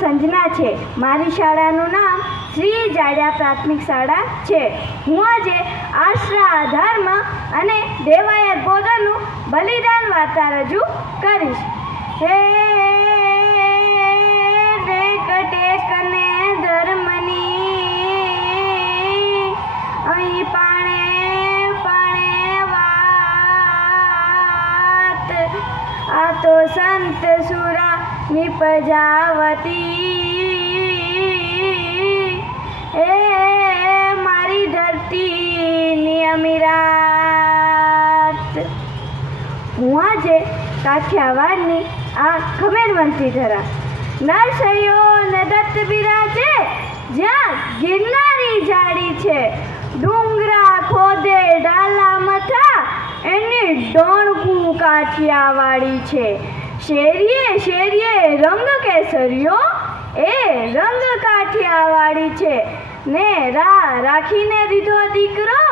સંजना છે। મારી શાળાનું નામ શ્રી જાડ્યા પ્રાથમિક શાળા છે। હું આજે આશરા, ધર્મ અને દેવાયત બોધનનું બલિદાન વાર્તા રજૂ કરીશ। હે ટેક ને ધર્મની અહીં પાણે વાત, આ તો સંત સુરા નિપજાવતી। એ મારી ધરતીની અમીરાત। હું આજે કાઠિયાવાડની આ ખમેરવંતી ધરા નરસૈયો ને દત્ત બિરાજે, જ્યાં ગિરનારી જાડી છે, ડુંગરા ખોદે ડાલા મથા, એની ડોણકું કાઠિયાવાડી છે। શેરીએ શેરીએ રંગ કેસરીઓ, એ રંગ કાઠિયાવાડી છે ને રાખીને દીધો દીકરો,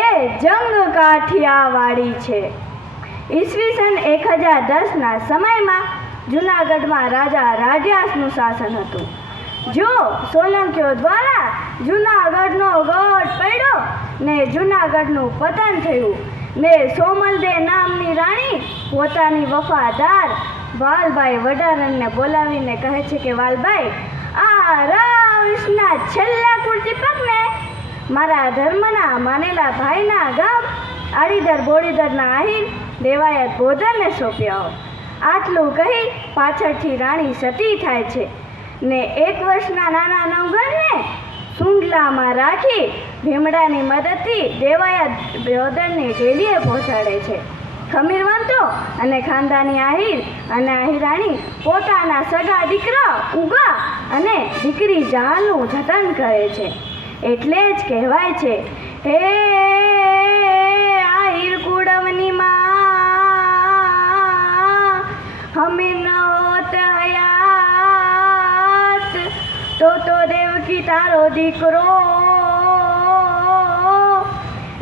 એ જંગ કાઠિયાવાડી છે। ઈસવીસન 1010ના સમયમાં જૂનાગઢમાં રાજા રાઢિયાસનું શાસન હતું। જો સોલંકીઓ દ્વારા જૂનાગઢનો ગઢ પડ્યો ને જૂનાગઢનું પતન થયું ને સોમલદે નામની રાણી પોતાની વફાદાર વાલભાઈ વડારણને બોલાવીને કહે છે કે વાલભાઈ, આ રાવણના છેલ્લા કુળદીપકને મારા ધર્મના માનેલા ભાઈના ગામ આડીદર બોડીદરના આહીર દેવાયત બોધનને સોંપ્યા હો। આટલું કહી પાછળથી રાણી સતી થાય છે ને 1 વર્ષના નાના નવઘણને સુંડલામાં રાખી ભીમડાની મદદથી દેવાયત બોધનની ઢેલીએ પહોંચાડે છે। ખમીરવંતો અને ખાનદાની આહીર અને આહીરાણી પોતાના સગા દીકરા ઉગા અને દીકરી જહાલનું જતન કરે છે। એટલે જ કહેવાય છે, હે આહીર કુળવની માં, હમીર ન હોત હયાત તો દેવકી તારો દીકરો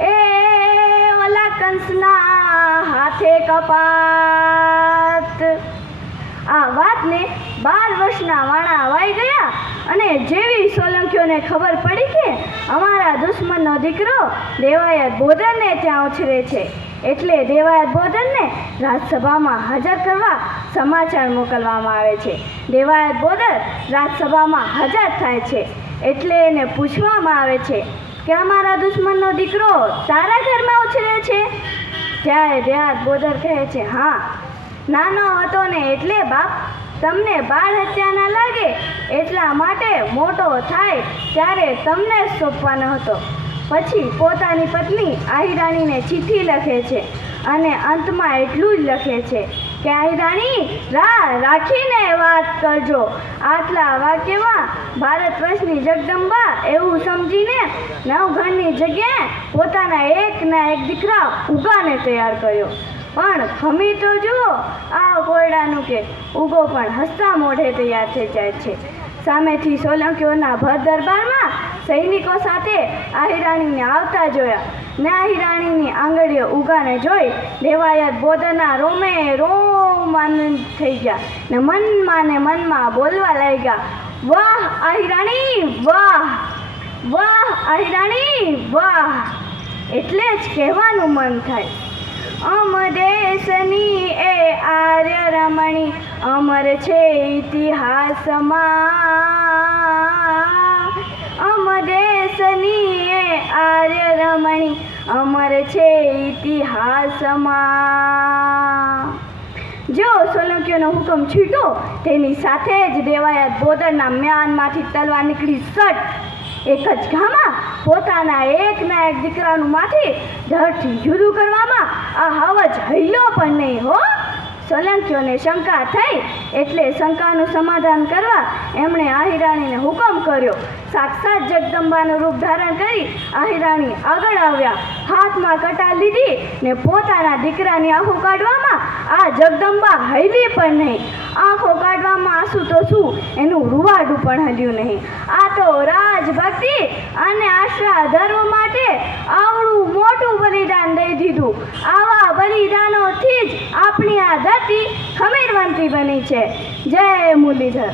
એ ઓલા કંસના હાથે કપાત। આ વાતને 12 વર્ષના વાણા વાઈ ગયા અને જેવી સોલંકીઓને ખબર પડી કે અમારા દુશ્મનનો દીકરો દેવાયત બોધનને ત્યાં ઉછરે છે, એટલે દેવાયત બોધનને રાજસભામાં હાજર કરવા સમાચાર મોકલવામાં આવે છે। દેવાયત બોધન રાજસભામાં હાજર થાય છે એટલે એને પૂછવામાં આવે છે કે અમારા દુશ્મનનો દીકરો તારા ઘરમાં ઉછરે છે? ત્યારે દેવાયત બોધન કહે છે, હા, નાનો હતો ને એટલે બાપ, તમને બાળ હત્યા ના લાગે એટલા માટે મોટો થાય ત્યારે તમને જ સોંપવાનો હતો। પછી પોતાની પત્ની આહીરાણીને ચિઠ્ઠી લખે છે અને અંતમાં એટલું જ લખે છે કે આહીરાણી રાખીને વાત કરજો। આટલા વાક્યમાં ભારત વર્ષની જગદંબા એવું સમજીને નવઘણની જગ્યાએ પોતાના એકના એક દીકરા ઉગાને તૈયાર કર્યો। પણ ખમી તો જુઓ આ કોયડાનું કે ઉગો પણ હસતા મોઢે તૈયાર થઈ જાય છે। સામેથી સોલંકીઓના ભર દરબારમાં સૈનિકો સાથે આહીરાણીને આવતા જોયા ને આહીરાણીની આંગળીઓ ઉગાને જોઈ દેવાયત બોધનના રોમે રોમ આનંદ થઈ ગયા ને મનમાં બોલવા લાગ્યા, વાહ આહીરાણી વાહ, વાહ આહીરાણી વાહ। એટલે જ કહેવાનું મન થાય, અમ દેશની એ આર્ય રમણી અમર છે ઇતિહાસમાં। અમ દેશની એ આર્ય રમણી અમર છે ઇતિહાસમાં। જો સોલંકીઓનો હુકમ છૂટ્યો તેની સાથે જ દેવાયત બોધનના મ્યાનમાંથી તલવાર નીકળી સટ એક જ ઘામાં પોતાના એકના એક દીકરાનું માથી ધડથી જુદું કરવામાં આ હવજ હૈલો પણ નહીં હો। સોલંકીઓને શંકા થઈ એટલે શંકાનું સમાધાન કરવા એમણે આહીરાણીને હુકમ કર્યો। સાક્ષાત જગદંબાનું રૂપ ધારણ કરી આહીરાણી આગળ આવ્યા, હાથમાં કટાર લીધી ને પોતાના દીકરાની આંખો કાઢવામાં આ જગદંબા હૈલી પણ નહીં। આંખો કાઢવામાં આંસુ તો શું, એનું રૂવાડું પણ હલ્યું નહીં। આ તો રાજભક્તિ અને આશરા ધર્મ માટે આવડું મોટું બલિદાન દઈ દીધું। આવા બલિદાનોથી જ આપણી આ ધરતી ખમીરવંતી બની છે। જય મુરલીધર।